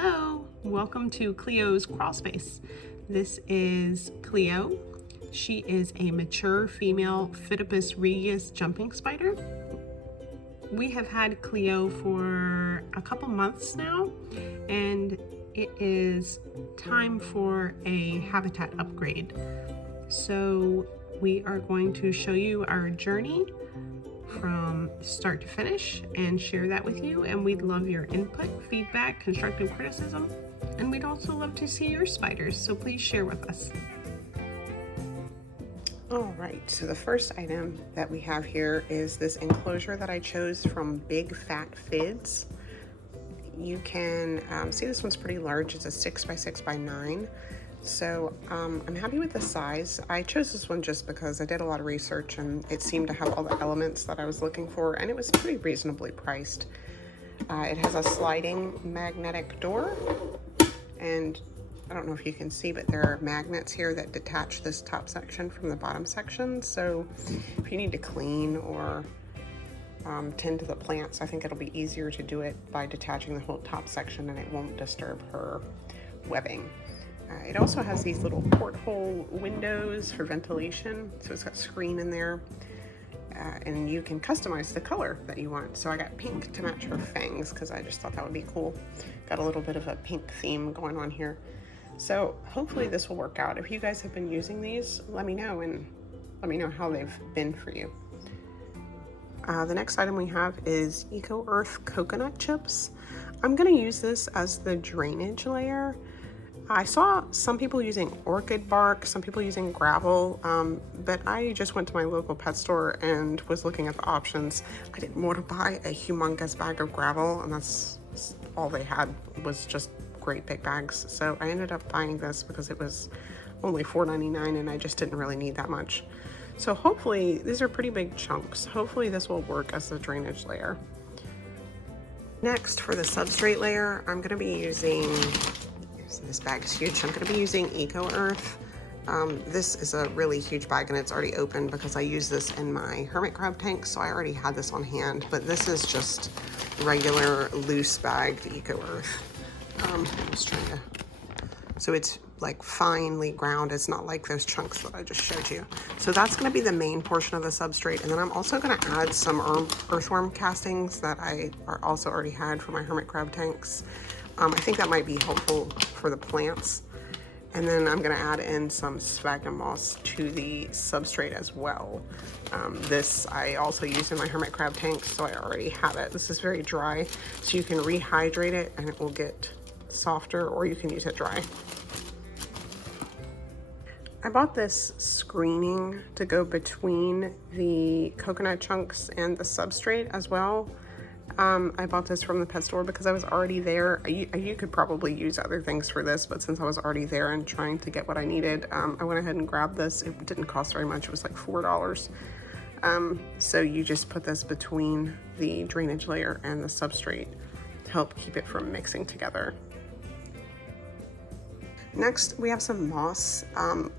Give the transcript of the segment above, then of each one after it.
Hello, welcome to Cleo's Crawl Space. This is Cleo. She is a mature female Phidippus regius jumping spider. We have had Cleo for a couple months now, and it is time for a habitat upgrade. So we are going to show you our journey from start to finish and share that with you, and we'd love your input, feedback, constructive criticism, and we'd also love to see your spiders, so please share with us. All right, so the first item that we have here is this enclosure that I chose from Big Fat Fids. You can see this one's pretty large. It's a 6x6x9. So I'm happy with the size. I chose this one just because I did a lot of research and it seemed to have all the elements that I was looking for, and it was pretty reasonably priced. It has a sliding magnetic door, and I don't know if you can see, but there are magnets here that detach this top section from the bottom section. So if you need to clean or tend to the plants, I think it'll be easier to do it by detaching the whole top section, and it won't disturb her webbing. It also has these little porthole windows for ventilation, so it's got a screen in there, and you can customize the color that you want. So I got pink to match her fangs because I just thought that would be cool. Got a little bit of a pink theme going on here. So hopefully this will work out. If you guys have been using these, let me know, and let me know how they've been for you. The next item we have is Eco Earth coconut chips. I'm going to use this as the drainage layer. I saw some people using orchid bark, some people using gravel, but I just went to my local pet store and was looking at the options. I didn't want to buy a humongous bag of gravel, and that's all they had was just great big bags. So I ended up buying this because it was only $4.99 and I just didn't really need that much. So hopefully, these are pretty big chunks. Hopefully this will work as a drainage layer. Next, for the substrate layer, I'm going to be using, this bag is huge, I'm going to be using Eco Earth. This is a really huge bag and it's already open because I use this in my hermit crab tank, so I already had this on hand, but this is just regular loose bagged Eco Earth. I'm just trying to, so it's like finely ground. It's not like those chunks that I just showed you. So that's going to be the main portion of the substrate, and then I'm also going to add some earthworm castings that I also already had for my hermit crab tanks. I think that might be helpful for the plants. And then I'm going to add in some sphagnum moss to the substrate as well. This I also use in my hermit crab tank, so I already have it. This is very dry, so you can rehydrate it and it will get softer, or you can use it dry. I bought this screening to go between the coconut chunks and the substrate as well. I bought this from the pet store because I was already there. You could probably use other things for this, but since I was already there and trying to get what I needed, I went ahead and grabbed this. It didn't cost very much. It was like $4. So you just put this between the drainage layer and the substrate to help keep it from mixing together. Next, we have some moss.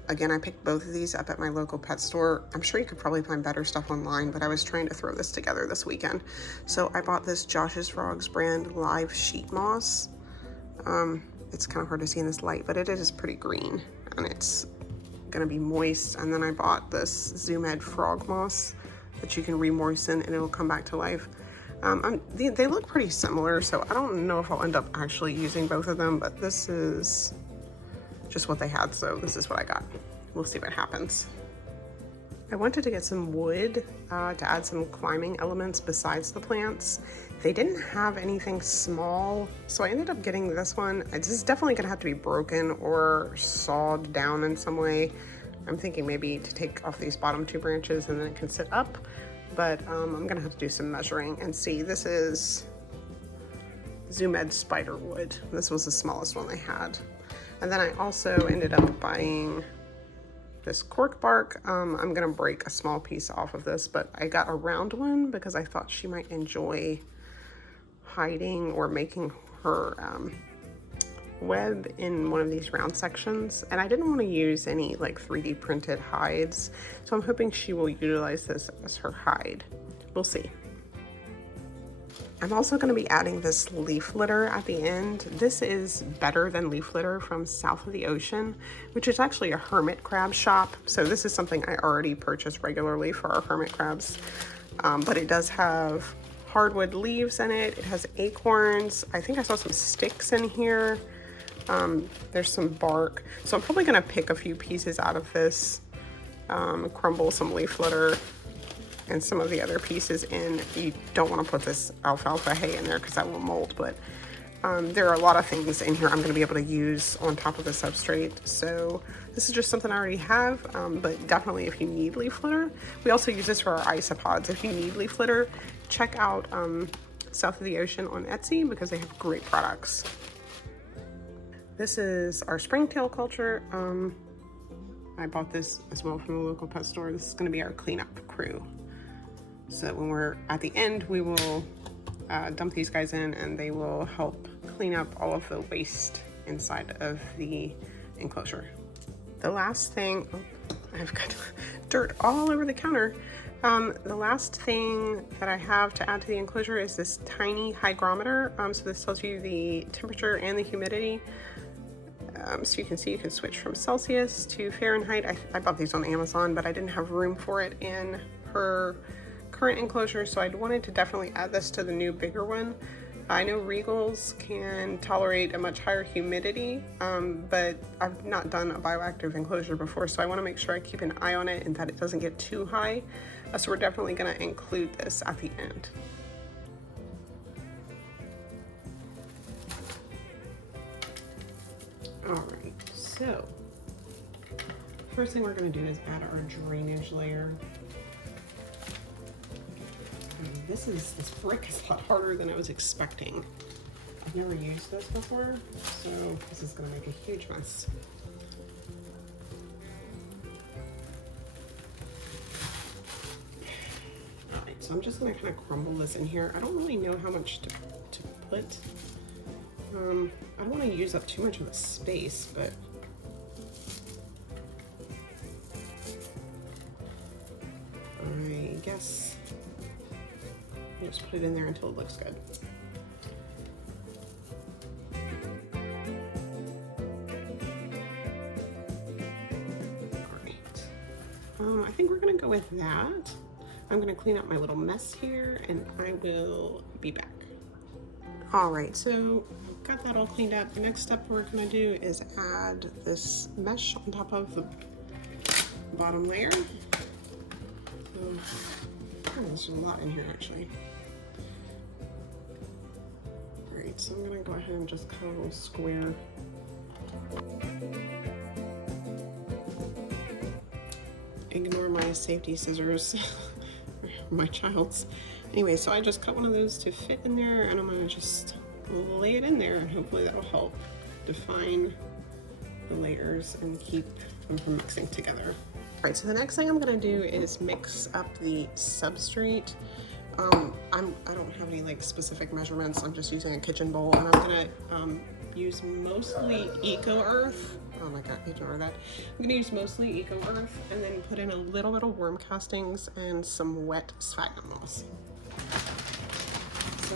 Again, I picked both of these up at my local pet store. I'm sure you could probably find better stuff online, but I was trying to throw this together this weekend. So I bought this Josh's Frogs brand live sheet moss. It's kind of hard to see in this light, but it is pretty green and it's gonna be moist. And then I bought this Zoom Ed frog moss that you can re-moisten and it'll come back to life. They look pretty similar, so I don't know if I'll end up actually using both of them, but this is just what they had, so this is what I got. We'll see what happens. I wanted to get some wood to add some climbing elements besides the plants. They didn't have anything small, so I ended up getting this one. This is definitely gonna have to be broken or sawed down in some way. I'm thinking maybe to take off these bottom two branches and then it can sit up, but I'm gonna have to do some measuring and see. This is Zoom Ed spider wood. This was the smallest one they had. And then I also ended up buying this cork bark. I'm gonna break a small piece off of this, but I got a round one because I thought she might enjoy hiding or making her web in one of these round sections. And I didn't want to use any like 3D printed hides, so I'm hoping she will utilize this as her hide. We'll see. I'm also going to be adding this leaf litter at the end. This is Better Than Leaf Litter from South of the Ocean, which is actually a hermit crab shop. So this is something I already purchase regularly for our hermit crabs. But it does have hardwood leaves in it. It has acorns. I think I saw some sticks in here. There's some bark. So I'm probably going to pick a few pieces out of this, crumble some leaf litter and some of the other pieces in. You don't want to put this alfalfa hay in there because that will mold, but there are a lot of things in here I'm going to be able to use on top of the substrate. So this is just something I already have, but definitely if you need leaf litter. We also use this for our isopods. If you need leaf litter, check out South of the Ocean on Etsy because they have great products. This is our springtail culture. I bought this as well from the local pet store. This is going to be our cleanup crew. So when we're at the end, we will dump these guys in and they will help clean up all of the waste inside of the enclosure. The last thing, oh, I've got dirt all over the counter. The last thing that I have to add to the enclosure is this tiny hygrometer. So this tells you the temperature and the humidity. So you can see you can switch from Celsius to Fahrenheit. I bought these on Amazon, but I didn't have room for it in her current enclosure, so I wanted to definitely add this to the new bigger one. I know Regals can tolerate a much higher humidity, but I've not done a bioactive enclosure before, so I want to make sure I keep an eye on it and that it doesn't get too high. So we're definitely going to include this at the end. Alright, so first thing we're going to do is add our drainage layer. This brick is a lot harder than I was expecting. I've never used this before, so this is going to make a huge mess. Alright, so I'm just going to kind of crumble this in here. I don't really know how much to put. I don't want to use up too much of the space, but I guess I'll just put it in there until it looks good. Alright, I think we're going to go with that. I'm going to clean up my little mess here and I will be back. Alright, so got that all cleaned up. The next step we're going to do is add this mesh on top of the bottom layer. Oh, there's a lot in here actually. Alright, so I'm going to go ahead and just cut a little square. Ignore my safety scissors, my child's. Anyway, so I just cut one of those to fit in there and I'm going to just lay it in there and hopefully that'll help define the layers and keep them from mixing together. Alright, so the next thing I'm going to do is mix up the substrate. I don't have any like specific measurements. I'm just using a kitchen bowl and I'm going to use mostly Eco Earth. Oh my god, ignore that. I'm going to use mostly Eco Earth and then put in a little bit of worm castings and some wet sphagnum moss. So,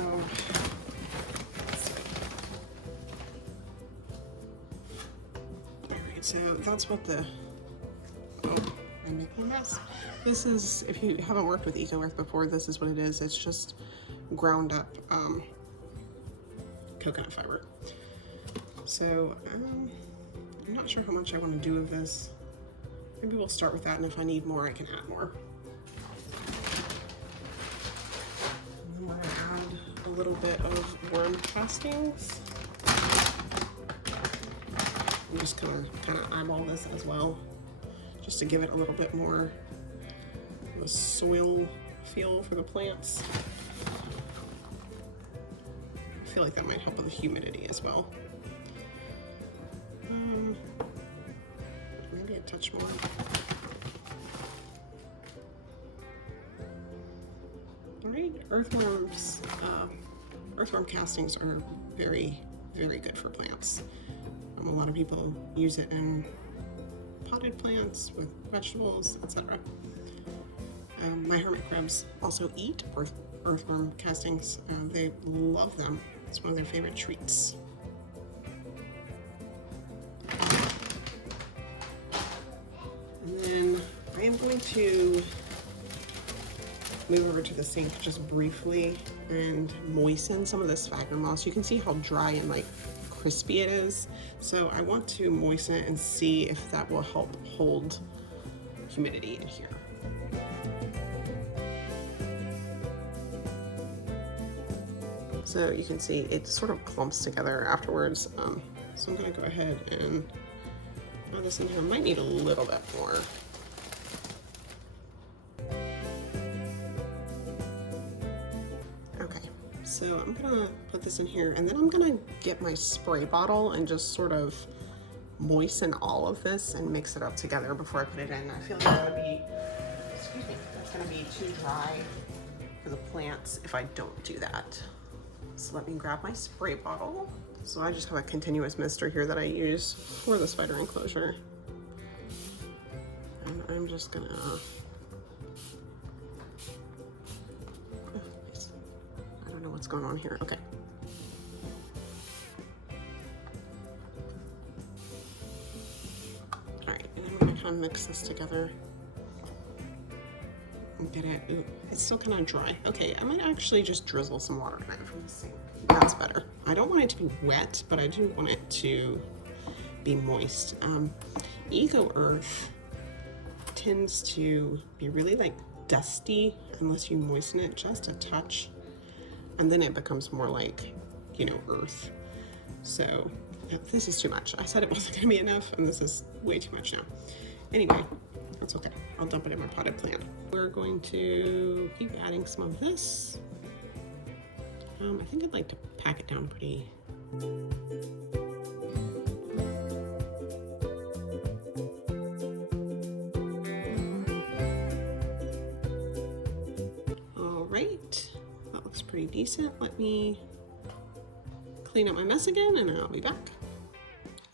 alright, so that's what the, oh, I'm making a mess. This is, if you haven't worked with Eco Earth before, this is what it is. It's just ground up coconut fiber. So, I'm not sure how much I want to do of this. Maybe we'll start with that, and if I need more, I can add more. I'm going to add a little bit of worm castings. I'm just kind of eyeball this as well, just to give it a little bit more of a soil feel for the plants. I feel like that might help with the humidity as well. Maybe a touch more. Alright, earthworms, earthworm castings are very, very good for plants. A lot of people use it in potted plants with vegetables, etc. My hermit crabs also eat earthworm castings. They love them. It's one of their favorite treats. And then I am going to move over to the sink just briefly and moisten some of this sphagnum moss. You can see how dry and like crispy it is. So I want to moisten it and see if that will help hold humidity in here. So you can see it sort of clumps together afterwards. So I'm gonna go ahead and add this in here. I might need a little bit more. Okay, so I'm gonna put this in here and then I'm gonna get my spray bottle and just sort of moisten all of this and mix it up together before I put it in. I feel like that would be, excuse me, that's gonna be too dry for the plants if I don't do that. So let me grab my spray bottle. So I just have a continuous mister here that I use for the spider enclosure. And I'm just gonna, I don't know what's going on here. Okay. All right, and I'm gonna kind of mix this together and get it. Ooh, it's still kind of dry. Okay, I might actually just drizzle some water in it from the sink. That's better. I don't want it to be wet, but I do want it to be moist. Eco Earth tends to be really like dusty unless you moisten it just a touch, and then it becomes more like, you know, earth. So this is too much. I said it wasn't gonna be enough, and this is way too much now. Anyway, that's okay. I'll dump it in my potted plant. We're going to keep adding some of this. I think I'd like to pack it down pretty. All right, that looks pretty decent. Let me clean up my mess again and I'll be back.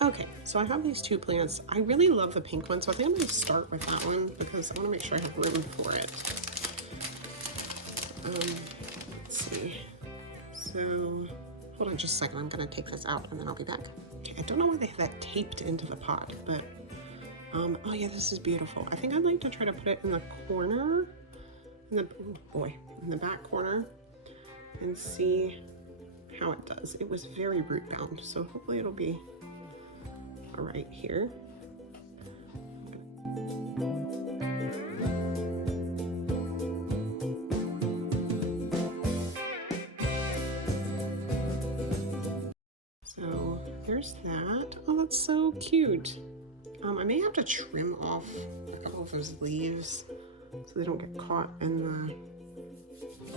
Okay, so I have these two plants. I really love the pink one, so I think I'm going to start with that one because I want to make sure I have room for it. Let's see. So, hold on just a second. I'm going to take this out and then I'll be back. Okay, I don't know why they have that taped into the pot, but oh yeah, this is beautiful. I think I'd like to try to put it in the corner, in the back corner, and see how it does. It was very root bound, so hopefully it'll be right here. So there's that. Oh, that's so cute. I may have to trim off a couple of those leaves so they don't get caught in the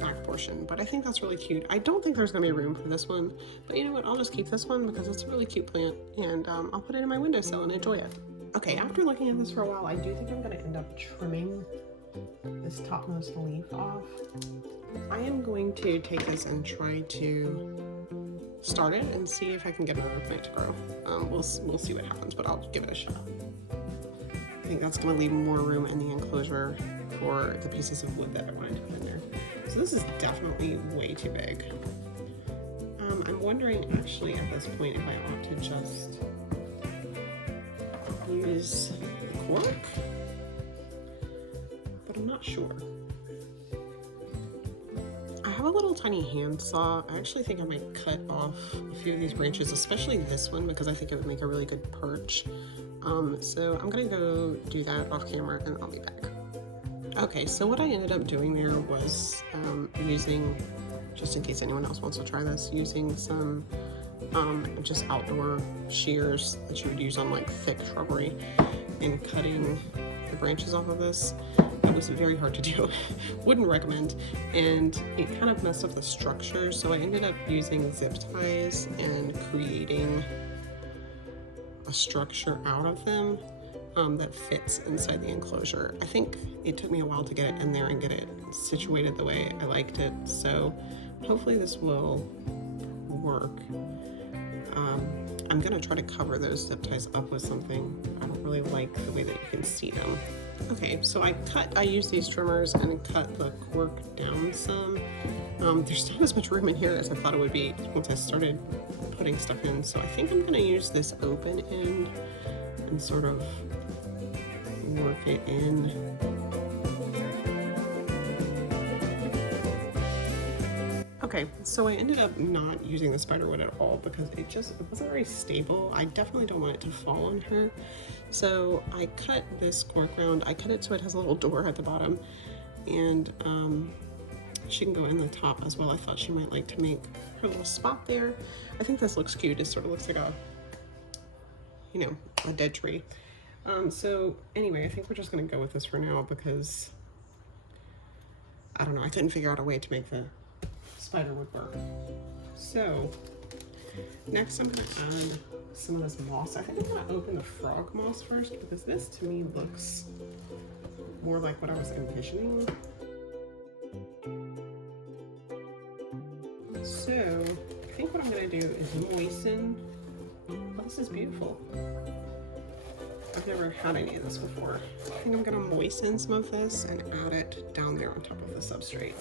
back portion, but I think that's really cute. I don't think there's gonna be room for this one, but you know what, I'll just keep this one because it's a really cute plant, and I'll put it in my windowsill and enjoy it. Okay, after looking at this for a while, I do think I'm gonna end up trimming this topmost leaf off. I am going to take this and try to start it and see if I can get another plant to grow. We'll see what happens, but I'll give it a shot. I think that's gonna leave more room in the enclosure for the pieces of wood that I wanted to put in there. So this is definitely way too big. I'm wondering actually at this point if I ought to just use the cork, but I'm not sure. I have a little tiny handsaw. I actually think I might cut off a few of these branches, especially this one, because I think it would make a really good perch. So I'm gonna go do that off camera and I'll be back. Okay, so what I ended up doing there was using, just in case anyone else wants to try this, using some just outdoor shears that you would use on like thick shrubbery and cutting the branches off of this. It was very hard to do. Wouldn't recommend, and it kind of messed up the structure, so I ended up using zip ties and creating a structure out of them that fits inside the enclosure. I think it took me a while to get it in there and get it situated the way I liked it, so hopefully this will work. I'm gonna try to cover those zip ties up with something. I don't really like the way that you can see them. Okay, so I used these trimmers and cut the cork down some, There's not as much room in here as I thought it would be once I started putting stuff in, so I think I'm going to use this open end and sort of work it in. Okay, so I ended up not using the spider wood at all because it wasn't very stable. I definitely don't want it to fall on her. So I cut this cork round. I cut it so it has a little door at the bottom, and she can go in the top as well. I thought she might like to make her little spot there. I think this looks cute. It sort of looks like a, you know, a dead tree. So anyway, I think we're just gonna go with this for now because I don't know, I couldn't figure out a way to make the spider would work. So next I'm gonna add some of this moss. I think I'm gonna open the frog moss first because this to me looks more like what I was envisioning. So I think what I'm gonna do is moisten. Oh, this is beautiful. I've never had any of this before. I think I'm gonna moisten some of this and add it down there on top of the substrate.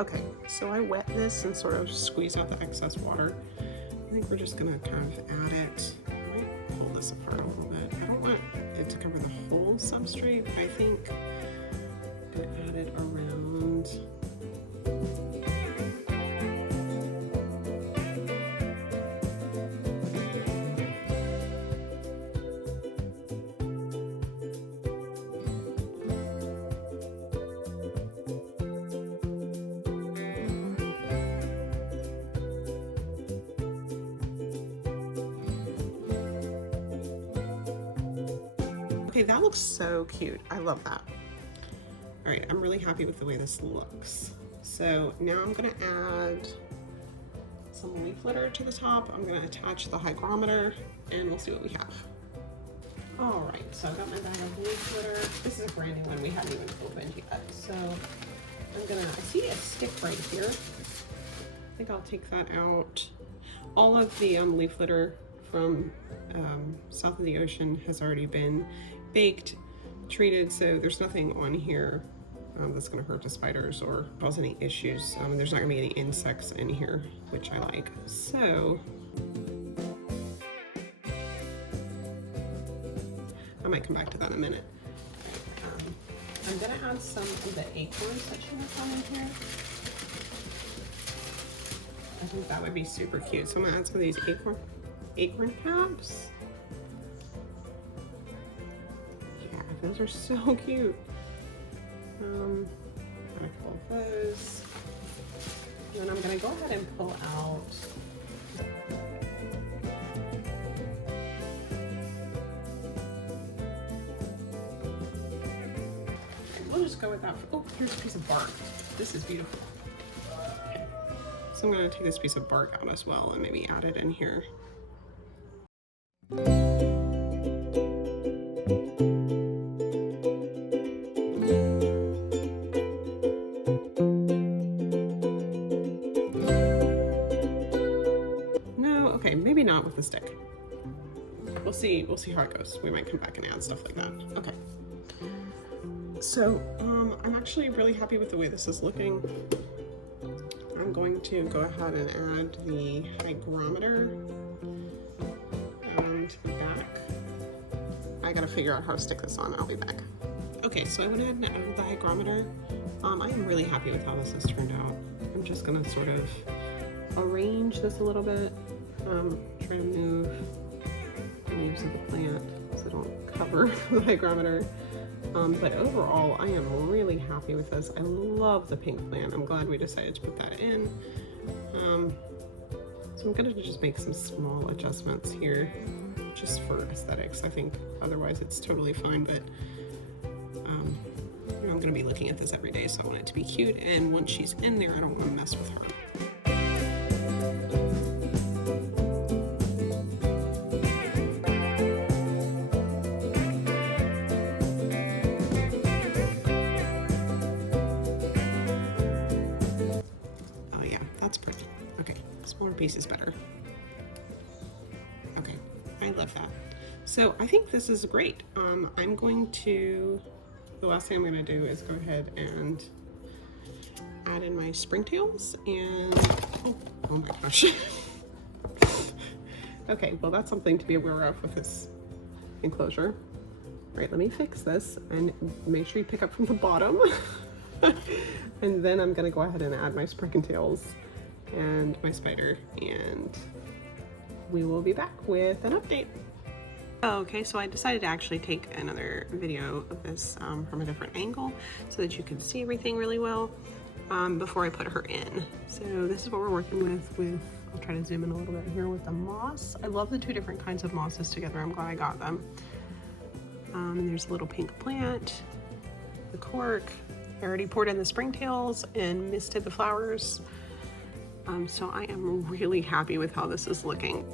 Okay, so I wet this and sort of squeeze out the excess water. I think we're just gonna kind of add it. I might pull this apart a little bit. I don't want it to cover the whole substrate, but I think I'm gonna add it around. Okay, that looks so cute. I love that. All right, I'm really happy with the way this looks. So now I'm gonna add some leaf litter to the top. I'm gonna attach the hygrometer and we'll see what we have. All right, so I've got my bag of leaf litter. This is a brand new one we haven't even opened yet. So I see a stick right here. I think I'll take that out. All of the leaf litter from south of the ocean has already been baked, treated, so there's nothing on here that's going to hurt the spiders or cause any issues. There's not going to be any insects in here, which I like. So I might come back to that in a minute. I'm going to add some of the acorns that she has on in here. I think that would be super cute. So I'm going to add some of these acorn caps. Yeah, those are so cute. A couple of those. And then I'm going to go ahead and pull out we'll just go with that. Oh, here's a piece of bark. This is beautiful. Okay. So I'm going to take this piece of bark out as well and maybe add it in here. No, okay, maybe not with the stick. We'll see how it goes. We might come back and add stuff like that. Okay. So I'm actually really happy with the way this is looking. I'm going to go ahead and add the hygrometer to the back. I gotta figure out how to stick this on. I'll be back. Okay, so I went ahead and added the hygrometer. I am really happy with how this has turned out. I'm just gonna sort of arrange this a little bit. Try to move the leaves of the plant so they don't cover the hygrometer. But overall, I am really happy with this. I love the pink plant. I'm glad we decided to put that in. So I'm gonna just make some small adjustments here, just for aesthetics. I think otherwise it's totally fine, but you know, I'm gonna be looking at this every day, so I want it to be cute. And once she's in there, I don't want to mess with her. Piece is better. Okay, I love that. So I think this is great. I'm going to, the last thing I'm going to do is go ahead and add in my springtails and, oh my gosh. Okay, well that's something to be aware of with this enclosure. All right, let me fix this and make sure you pick up from the bottom. And then I'm gonna go ahead and add my springtails and my spider, and we will be back with an update. Okay, so I decided to actually take another video of this from a different angle so that you can see everything really well before I put her in. So this is what we're working with, I'll try to zoom in a little bit here with the moss. I love the two different kinds of mosses together. I'm glad I got them. And there's a little pink plant, the cork. I already poured in the springtails and misted the flowers. So I am really happy with how this is looking.